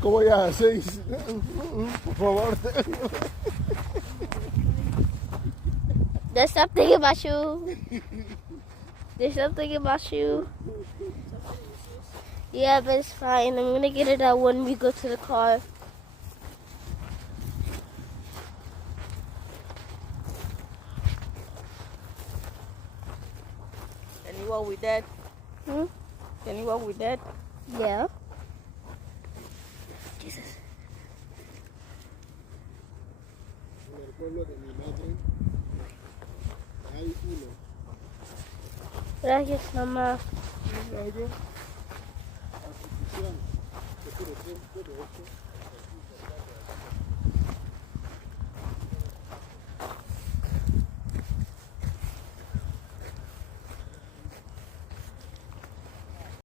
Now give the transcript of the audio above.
¿Cómo ya? 6. Por favor. There's something about you. There's something about you. Yeah, but it's fine. I'm gonna get it out when we go to the car. Can you walk with that? Hmm? Can you walk with that? Yeah. Jesus. En el pueblo de mi madre hay uno. Gracias, mamá. Un lago artificial que por ejemplo de hecho